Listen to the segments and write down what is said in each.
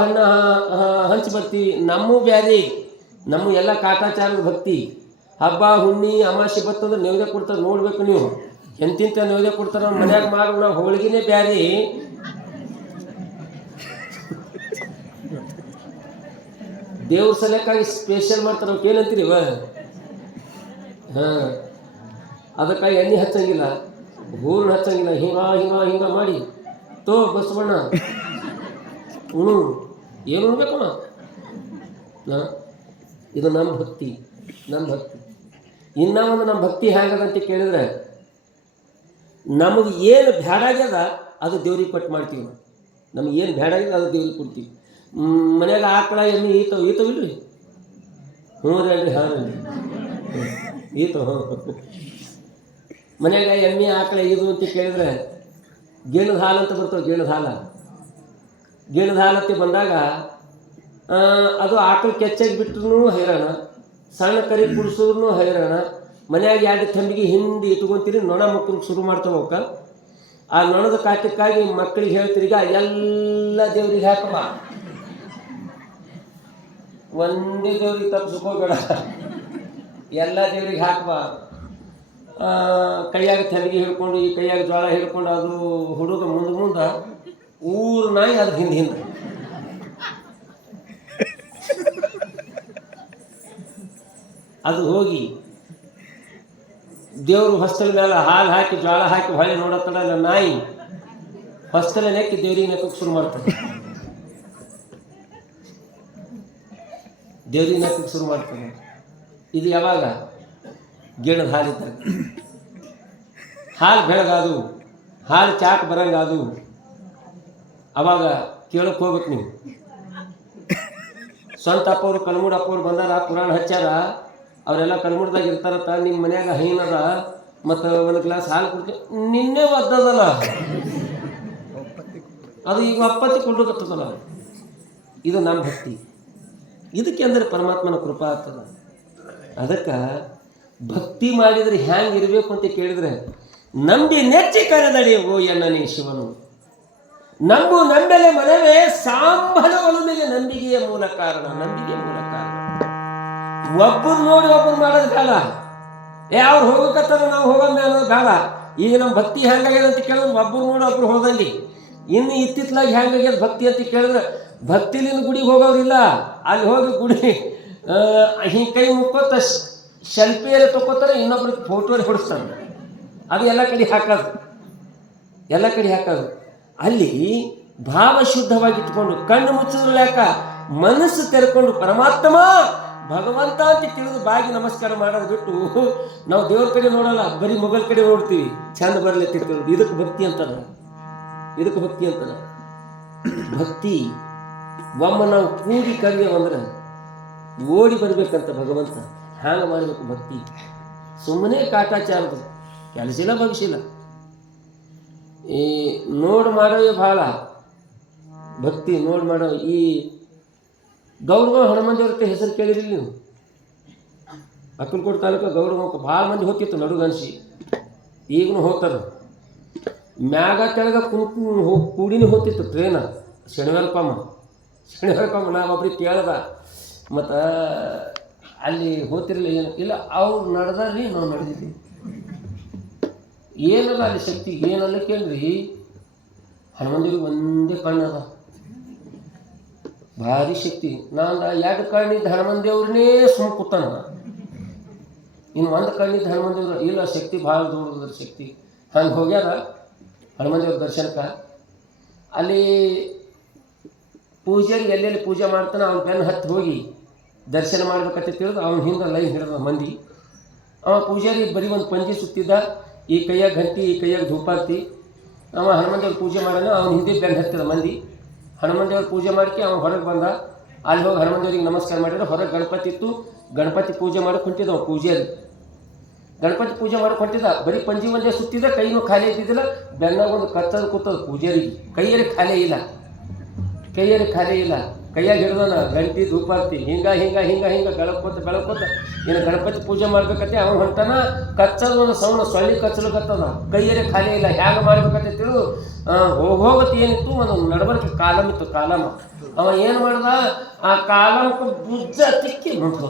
ಹಣ್ಣ ಹಂಚಿ ಬರ್ತೀವಿ. ನಮ್ಮ ಬ್ಯಾರೆ ನಮ್ಮ ಎಲ್ಲ ಕಾಟಾಚಾರದ ಭಕ್ತಿ. ಹಬ್ಬ ಹುಣ್ಣಿ ಅಮಾಸೆ ಬರ್ತಂದ್ರೆ ನೈವೇದ್ಯ ಕೊಡ್ತಾರೆ. ನೋಡ್ಬೇಕು ನೀವು ಎಂತಿಂತ ನೈವೇದ್ಯ ಕೊಡ್ತಾರೆ. ನಮ್ಮ ಮನ್ಯಾಗ ಮಾಡೋಣ ಹೋಳಿಗೆನೇ ಬ್ಯಾರೆ. ದೇವ್ರ ಸಲಕ್ಕಾಗಿ ಸ್ಪೆಷಲ್ ಮಾಡ್ತಾರೆ. ಅವಕ್ಕೆ ಏನಂತೀರಿ ಹಾಂ, ಅದಕ್ಕಾಗಿ ಎಣ್ಣೆ ಹಚ್ಚಂಗಿಲ್ಲ, ಹೂರ್ಣ ಹಚ್ಚಂಗಿಲ್ಲ. ಹಿಂಗ ಮಾಡಿ ತೋ ಬಸವಣ್ಣ ಏನು ಉಣ್ಬೇಕಮ್ಮ. ಇದು ನಮ್ಮ ಭಕ್ತಿ. ಇನ್ನೂ ಒಂದು ನಮ್ಮ ಭಕ್ತಿ ಹೇಗದಂತ ಕೇಳಿದ್ರೆ, ನಮಗೆ ಏನು ಬ್ಯಾಡಾಗ್ಯದ ಅದು ದೇವ್ರಿಗೆ ಕೊಟ್ಟು ಮಾಡ್ತೀವಿ. ನಮ್ಗೆ ಏನು ಬ್ಯಾಡಾಗ್ಯದ ಅದು ದೇವ್ರಿಗೆ ಕೊಡ್ತೀವಿ. ಮನ್ಯಾಗ ಆಕಳ ಎಮ್ಮೆ ಈತವಿಲ್ರಿ? ಹ್ಞೂ ರೀ ಹಾಂ ರೀ ಮನ್ಯಾಗ ಎಮ್ಮೆ ಆಕಳ ಇದು ಅಂತ ಕೇಳಿದ್ರೆ ಗೇಣದ ಹಾಲು ಅಂತ ಬರ್ತವೆ. ಗೇಣದ ಹಾಲತ್ತೆ ಬಂದಾಗ ಅದು ಆಕಳು ಕೆಚ್ಚಾಗಿ ಬಿಟ್ರೂ ಹೈರಾಣ, ಸಣ್ಣ ಕರಿ ಕುಡಿಸಿದ್ರು ಹೈರಾಣ. ಮನ್ಯಾಗ 2 ತಂಬಿಗೆ ಹಿಂಡಿ ಇಟ್ಕೊಂತೀರಿ, ನೊಣ ಮಕ್ಕಳಿಗೆ ಶುರು ಮಾಡ್ತಾವೆ. ಅವಕ್ಕೆ ಆ ನೊಣದ ಕಾಟಕ್ಕಾಗಿ ಮಕ್ಕಳಿಗೆ ಹೇಳ್ತೀರಿ, ಈಗ ಎಲ್ಲ ದೇವ್ರಿಗೆ ಹಾಕಮ್ಮ, ಒಂದೇ ದೇವ್ರಿಗೆ ತಪ್ಪಿಸ್ಕೋಬೇಡ, ಎಲ್ಲ ದೇವ್ರಿಗೆ ಹಾಕಬ. ಕೈಯಾಗ ತಂಬಿಗೆ ಹಿಡ್ಕೊಂಡು, ಈ ಕೈಯಾಗ ಜೋಳ ಹಿಡ್ಕೊಂಡು ಅದು ಹುಡುಗ ಮುಂದೆ ಊರು ನಾಯಿ ಅದ್ರ ಹಿಂದೆ ಅದು ಹೋಗಿ ದೇವ್ರು ಹೊಸ್ತಲ ಮೇಲೆ ಹಾಲು ಹಾಕಿ ಜೋಳ ಹಾಕಿ ಹೊಳೆ ನೋಡತ್ತಲ್ಲ ನಾಯಿ ಹೊಸ್ತಲ ನೆಕ್ಕಿ ದೇವ್ರಿಗೆ ನೆಕ್ಕಕ್ಕೆ ಶುರು ಮಾಡ್ತಾರೆ. ಇದು ಯಾವಾಗ? ಗಿಡದ ಹಾಲಿದ್ದಾಗ. ಹಾಲು ಬೆಳಗಾದು, ಹಾಲು ಚಾಕ್ ಬರಂಗಾದು, ಅವಾಗ ಕೇಳಕ್ಕೆ ಹೋಗ್ಬೇಕು ನೀವು. ಸ್ವಂತ ಅಪ್ಪವ್ರು ಕಲ್ಮೂಡ್ ಅಪ್ಪವ್ರು ಬಂದಾರ, ಪುರಾಣ ಹಚ್ಚಾರ, ಅವರೆಲ್ಲ ಕಲ್ಮೂಡ್ದಾಗ ಇರ್ತಾರತ್ತ. ನಿಮ್ಮ ಮನ್ಯಾಗ ಹೈನದ ಮತ್ತು ಒಂದು ಗ್ಲಾಸ್ ಹಾಲು ಕೊಡ್ತೀವಿ, ನಿನ್ನೆ ಒದ್ದದಲ್ಲ ಅದು ಈಗ ಒಪ್ಪತ್ತಿ ಕೊಂಡೋಗತ್ತದಲ್ಲ. ಇದು ನಮ್ಮ ಭಕ್ತಿ. ಇದಕ್ಕೆ ಅಂದರೆ ಪರಮಾತ್ಮನ ಕೃಪಾ ಆಗ್ತದ. ಅದಕ್ಕೆ ಭಕ್ತಿ ಮಾಡಿದರೆ ಹ್ಯಾಂಗೆ ಇರಬೇಕು ಅಂತ ಕೇಳಿದರೆ, ನಂಬಿ ನೆಚ್ಚಿ ಕರೆದಡೆಯೋ ಎನ್ನನೇ ಶಿವನು, ನಂಬು ನಂಬೆಲೆ ಮನವೇ ಸಾಂಬಲ ಒಲುಮೆಗೆ ನಂಬಿಕೆಯ ಮೂಲ ಕಾರಣ. ಒಬ್ಬರು ನೋಡಿ ಒಬ್ಬರು ಮಾಡೋದು ಕಾಲ, ಅವ್ರು ಹೋಗಕತ್ತಾರ ನಾವು ಹೋಗಮ್ಮೆ ಅನ್ನೋದು ಕಾಲ. ಈಗ ನಮ್ಮ ಭಕ್ತಿ ಹೆಂಗಾಗ್ಯದ ಅಂತ ಕೇಳಿದ್ರೆ, ಒಬ್ಬರು ನೋಡಿ ಒಬ್ರು ಹೋದಂಗೆ. ಇನ್ನು ಇತ್ತಿತ್ತಲಾಗಿ ಹೆಂಗಾಗ್ಯದ ಭಕ್ತಿ ಅಂತ ಕೇಳಿದ್ರೆ, ಭಕ್ತಿಲಿಂದ ಗುಡಿಗೆ ಹೋಗೋರಿಲ್ಲ, ಅಲ್ಲಿ ಹೋಗಿ ಗುಡಿ ಹಿಂಗೆ ಕೈ ಮುಕ್ಕೋತ ಸೆಲ್ಫಿಯರೇ ತಗೋತಾರೆ, ಇನ್ನೊಬ್ರಿಗೆ ಫೋಟೋಲಿ ಹೊಡಿಸ್ತಾರೆ. ಅದು ಎಲ್ಲ ಕಡೆ ಹಾಕೋದು. ಅಲ್ಲಿ ಭಾವ ಶುದ್ಧವಾಗಿ ಇಟ್ಕೊಂಡು ಕಣ್ಣು ಮುಚ್ಚಿದ್ರೆ ಯಾಕ ಮನಸ್ಸು ತೆರ್ಕೊಂಡು ಪರಮಾತ್ಮ ಭಗವಂತ ಅಂತ ತಿಳಿದು ಬಾಗಿ ನಮಸ್ಕಾರ ಮಾಡೋದು ಬಿಟ್ಟು ನಾವು ದೇವ್ರ ಕಡೆ ನೋಡಲ್ಲ, ಬರೀ ಮೊಬೈಲ್ ಕಡೆ ನೋಡ್ತೀವಿ. ಚಂದ ಬರಲಿ ತಿಳ್ಕೊಳ್ಳೋದು. ಇದಕ್ಕೆ ಭಕ್ತಿ ಅಂತಾರ. ಭಕ್ತಿ ಒಮ್ಮ ನಾವು ಕೂಡಿ ಕರೆಯವಂದ್ರೆ ಓಡಿ ಬರ್ಬೇಕಂತ ಭಗವಂತ. ಹ್ಯಾಂಗೆ ಮಾಡಬೇಕು ಭಕ್ತಿ? ಸುಮ್ಮನೆ ಕಾಟಾಚಾರದು ಕೆಲಸಿಲ್ಲ ಭವಿಷ್ಯಿಲ್ಲ. ಈ ನೋಡಿ ಮಾಡೋವೇ ಭಾಳ ಭಕ್ತಿ. ನೋಡಿ ಮಾಡೋ ಈ ಗೌರವ ಹನುಮಂದೇವ್ರ ಹೆಸರು ಕೇಳಿರಲಿಲ್ಲ ನೀವು? ಅಕ್ಕಲಕೋಟೆ ತಾಲೂಕು ಗೌರವಕ್ಕೆ ಭಾಳ ಮಂದಿ ಹೋಗ್ತಿತ್ತು ನಡುಗನ್ಸಿ. ಈಗಲೂ ಹೋಗ್ತಾರೆ. ಮ್ಯಾಗ ಕೆಳಗೆ ಕೂಡಿನೇ ಹೋಗ್ತಿತ್ತು ಟ್ರೇನ. ಶನಿವಾರಕ್ಕೊಮ್ಮ ನಾವು ಒಬ್ರಿಗೆ ಕೇಳ್ದ, ಮತ್ತು ಅಲ್ಲಿ ಹೋಗ್ತಿರಲಿಲ್ಲ. ಏನು ಇಲ್ಲ, ಅವ್ರು ನಡೆದ್ರಿ, ನಾವು ನಡೆದಿದ್ವಿ. ಏನದ ಅಲ್ಲಿ ಶಕ್ತಿ? ಏನಲ್ಲ ಕೇಳ್ರಿ, ಹನುಮಂದೇವ್ರಿಗೆ ಒಂದೇ ಕಣ್ಣದ, ಭಾರಿ ಶಕ್ತಿ. ನಾನು 2 ಕಣ್ಣಿದ್ದ ಹನುಮಂದೇವ್ರನ್ನೇ ಸುಮ್ಮ ಕೂತಾನ. ಇನ್ನು 1 ಕಣ್ಣಿದ್ದ ಹನುಮಂದೇವ್ರು ಇಲ್ಲ, ಶಕ್ತಿ ಭಾಳ ದೊಡ್ಡದ್ರ ಶಕ್ತಿ. ಹಂಗೆ ಹೋಗ್ಯಾರ ಹನುಮಂದೇವ್ರ ದರ್ಶನಕ್ಕೆ. ಅಲ್ಲಿ ಪೂಜಾರಿಗೆ ಎಲ್ಲೆಲ್ಲಿ ಪೂಜೆ ಮಾಡ್ತಾನೆ ಅವ್ನ ಬೆನ್ನು ಹತ್ತಿ ಹೋಗಿ ದರ್ಶನ ಮಾಡ್ಬೇಕಂತ ತಿಳಿದು ಅವ್ನ ಹಿಂದೆ ಲೈನ್ ಹಿಡಿದ ಮಂದಿ. ಅವ ಪೂಜಾರಿ ಬರೀ ಒಂದು ಪಂಜಿ ಸುತ್ತಿದ್ದ, ಈ ಕೈಯಾಗ ಗಂಟಿ, ಈ ಕೈಯಾಗ ಧೂಪಾರ್ತಿ. ಅವ ಹನುಮಂದೇವ್ರ ಪೂಜೆ ಮಾಡೋಣ, ಅವ್ನ ಹಿಂದೆ ಬೆನ್ನು ಹತ್ತಿದ ಮಂದಿ. ಹನುಮಂದೇವ್ರ ಪೂಜೆ ಮಾಡ್ಕೆ ಅವ್ನು ಹೊರಗೆ ಬಂದ. ಅಲ್ಲಿ ಹೋಗಿ ಹನುಮಂದೇವ್ರಿಗೆ ನಮಸ್ಕಾರ ಮಾಡಿದ್ರೆ ಹೊರಗೆ ಗಣಪತಿ ಇತ್ತು. ಗಣಪತಿ ಪೂಜೆ ಮಾಡೋಕೆ ಹೊಂಟಿದ್ದ ಅವ ಪೂಜಾರಿ. ಗಣಪತಿ ಪೂಜೆ ಮಾಡೋಕೆ ಹೊಂಟಿದ್ದ, ಬರೀ ಪಂಜಿ ಒಂದೇ ಸುತ್ತಿದ್ದ, ಕೈನೂ ಖಾಲಿ ಇದ್ದಿದ್ದಿಲ್ಲ. ಬೆನ್ನಾಗ ಒಂದು ಕತ್ತದ ಕೂತದ ಪೂಜಾರಿಗೆ. ಕೈಯಲ್ಲಿ ಖಾಲಿ ಇಲ್ಲ. ಕೈಯಾಗ ಹಿಡ್ದಾನ ಗಂಟಿ ಧೂಪಾರ್ತಿ ಹಿಂಗ ಹಿಂಗ ಹಿಂಗ ಹಿಂಗ ಬೆಳಕೋತ ಇನ್ನು ಗಣಪತಿ ಪೂಜೆ ಮಾಡ್ಬೇಕತ್ತೆ ಅವನು ಹೊಂಟಾನ. ಕಚ್ಚದ ಒಂದು ಸೌಂಡ್ ಸೊಳ್ಳಿ ಕಚ್ಚಲಕತ್ತದ, ಕೈಯರೇ ಖಾಲಿ ಇಲ್ಲ, ಹ್ಯಾಂಗ ಮಾಡ್ಬೇಕಂತ ತಿಳು ಹೋಗತ್ತೆ. ಏನಿತ್ತು ಒಂದು ನಡಬರ್ಕೆ ಕಾಲಮ್ ಇತ್ತು, ಕಾಲಮ್. ಅವ ಏನು ಮಾಡ್ದ, ಆ ಕಾಲಮ್ಗೆ ಬುಜ್ಜ ತಿಕ್ಕಿ ಮುಂದೆ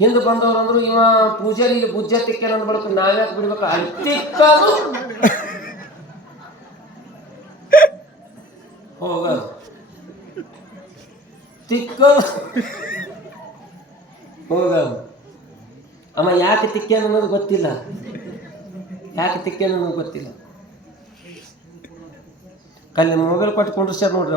ಹಿಂದೆ ಬಂದವ್ರು ಅಂದ್ರು ಇವ ಪೂಜಾರಿ ಇಲ್ಲಿ ಬುಜ್ಜ ತಿಕ್ಕ ನಂದು ಬಳಿಕ ನಾವ್ಯಾಕೆ ಬಿಡ್ಬೇಕು ಅಂತಿಕ್ಕದು ಹೋಗ ತಿಕ್ಕ ಹೋಗ. ಅವ ಯಾಕೆ ತಿಕ್ಕ ಅನ್ನೋದು ಗೊತ್ತಿಲ್ಲ, ಯಾಕೆ ತಿಕ್ಕ ಅನ್ನೋದು ಗೊತ್ತಿಲ್ಲ. ಕಲ್ಲಿ ಮೊಬೈಲ್ ಕೊಟ್ಟು ಕುಂಡ್ರಿಸ್ಯಾರ ನೋಡ್ರಿ.